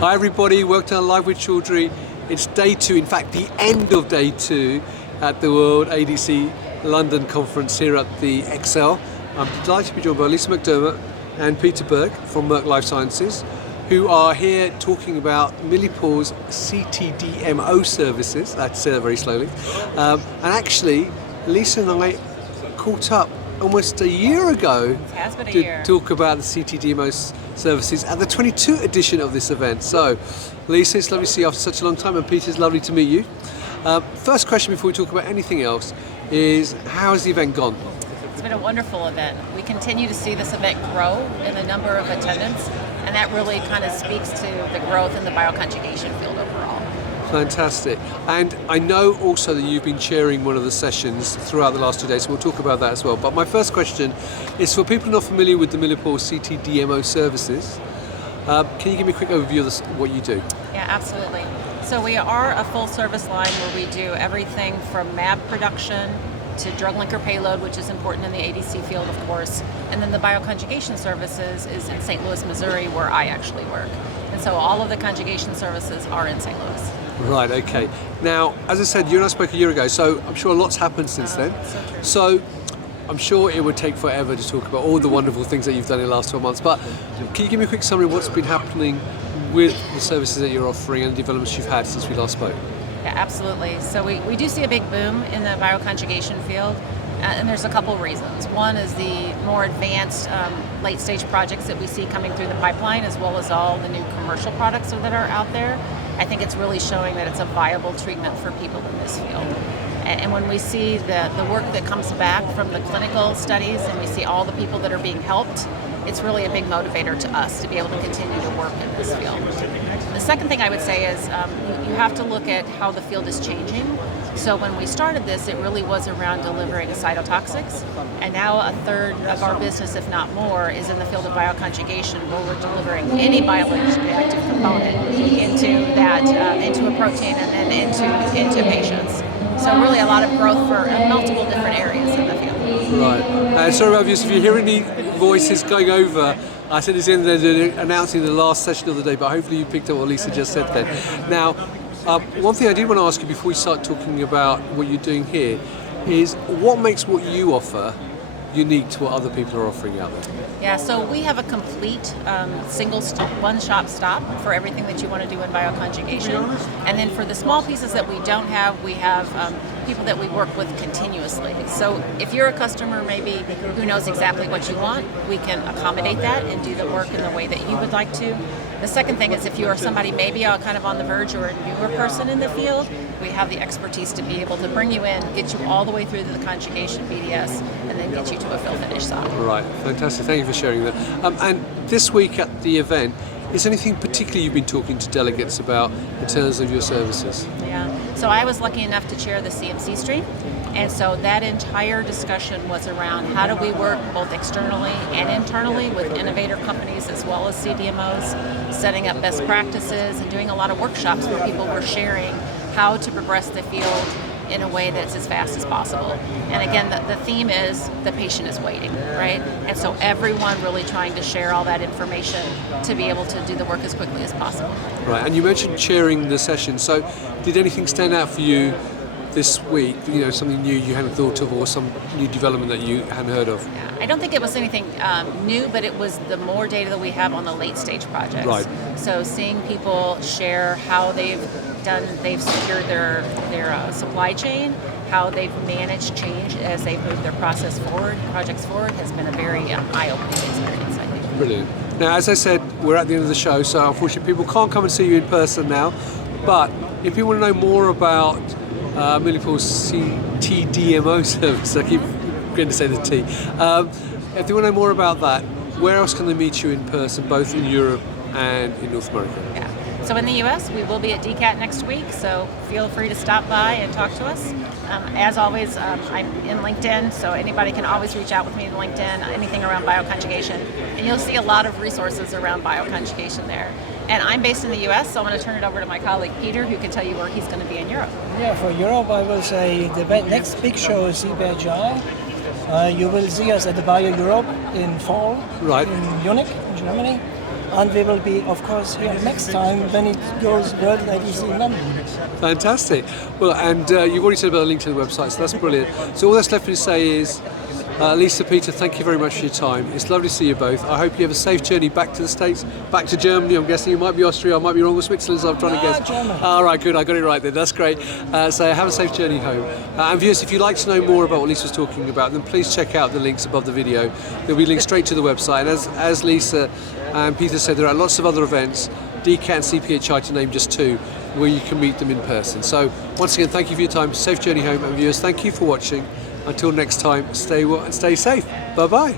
Hi everybody, welcome to Live with Chaudhry. It's day 2, in fact the end of day 2 at the World ADC London conference here at the Excel. I'm delighted to be joined by Lisa McDermott and Peter Berg from Merck Life Sciences, who are here talking about Millipore's CTDMO services. I have to say that very slowly. And actually, Lisa and I caught up almost a year ago to talk about the CTDMO services at the 22 edition of this event. So, Lisa, it's lovely to see you after such a long time, and Peter, it's lovely to meet you. First question before we talk about anything else is, how has the event gone? It's been a wonderful event. We continue to see this event grow in the number of attendants, and that really kind of speaks to the growth in the bioconjugation field overall. Fantastic. And I know also that you've been chairing one of the sessions throughout the last 2 days, so we'll talk about that as well. But my first question is for people not familiar with the Millipore CTDMO Services. Can you give me a quick overview of what you do? Yeah, absolutely. So we are a full service line where we do everything from mAb production to drug linker payload, which is important in the ADC field, of course. And then the Bioconjugation Services is in St. Louis, Missouri, where I actually work. And so all of the conjugation services are in St. Louis. Right, okay. Now, as I said, you and I spoke a year ago, so I'm sure a lot's happened since then. So true. So I'm sure it would take forever to talk about all the wonderful things that you've done in the last 12 months, but can you give me a quick summary of what's been happening with the services that you're offering and the developments you've had since we last spoke? Yeah, absolutely. So we do see a big boom in the bioconjugation field, and there's a couple reasons. One is the more advanced late stage projects that we see coming through the pipeline, as well as all the new commercial products that are out there. I think it's really showing that it's a viable treatment for people in this field. And when we see the work that comes back from the clinical studies and we see all the people that are being helped, it's really a big motivator to us to be able to continue to work in this field. The second thing I would say is you have to look at how the field is changing. So when we started this, it really was around delivering cytotoxics, and now a third of our business, if not more, is in the field of bioconjugation, where we're delivering any biologically active component into a protein and then into patients. So really a lot of growth for multiple different areas in the field. Right. Sorry about this, if you hear any voices going over, I said it's in there announcing the last session of the day, but hopefully you picked up what Lisa just said then. Now, one thing I did want to ask you before we start talking about what you're doing here is, what makes what you offer unique to what other people are offering out there? Yeah, so we have a complete one-shop stop for everything that you want to do in bioconjugation. And then for the small pieces that we don't have, we have people that we work with continuously. So if you're a customer maybe who knows exactly what you want, we can accommodate that and do the work in the way that you would like to. The second thing is, if you are somebody maybe kind of on the verge or a newer person in the field, we have the expertise to be able to bring you in, get you all the way through to the conjugation BDS, and then get you to a fill-finish side. Right, fantastic. Thank you for sharing that. And this week at the event, is there anything particularly you've been talking to delegates about in terms of your services? Yeah, so I was lucky enough to chair the CMC stream, and so that entire discussion was around how do we work both externally and internally with innovator companies as well as CDMOs, setting up best practices and doing a lot of workshops where people were sharing how to progress the field in a way that's as fast as possible. And again, the theme is the patient is waiting, right? And so everyone really trying to share all that information to be able to do the work as quickly as possible. Right, and you mentioned chairing the session, so did anything stand out for you this week, something new you hadn't thought of, or some new development that you hadn't heard of? I don't think it was anything new, but it was the more data that we have on the late stage projects. Right. So seeing people share how they've secured their supply chain, how they've managed change as they've moved their projects forward, has been a very eye-opening experience, I think. Brilliant. Now, as I said, we're at the end of the show, so unfortunately people can't come and see you in person now, but if people want to know more about Millipore's CTDMO service, I keep going to say the T. If they want to know more about that, where else can they meet you in person, both in Europe and in North America? Yeah. So in the US, we will be at DCAT next week, so feel free to stop by and talk to us. As always, I'm in LinkedIn, so anybody can always reach out with me in LinkedIn, anything around bioconjugation. And you'll see a lot of resources around bioconjugation there. And I'm based in the US, so I'm going to turn it over to my colleague Peter, who can tell you where he's going to be in Europe. Yeah, for Europe, I will say the next big show is CPHI. You will see us at the Bio Europe in fall, right, in Munich, in Germany. and we will be, of course, here next time when it goes World ADC in London. Fantastic. Well, and you've already said about the link to the website, so that's brilliant. So all that's left for me to say is, Lisa, Peter, thank you very much for your time. It's lovely to see you both. I hope you have a safe journey back to the States, back to Germany. I'm guessing it might be Austria, I might be wrong with Switzerland, so I'm trying to guess. Germany. All right, good, I got it right then, that's great. So have a safe journey home. And viewers, if you'd like to know more about what Lisa was talking about, then please check out the links above the video. There'll be links straight to the website. And as Lisa and Peter said, there are lots of other events, DCAT and CPHI to name just two, where you can meet them in person. So once again, thank you for your time, safe journey home, and viewers, thank you for watching. Until next time, stay well and stay safe. Bye-bye.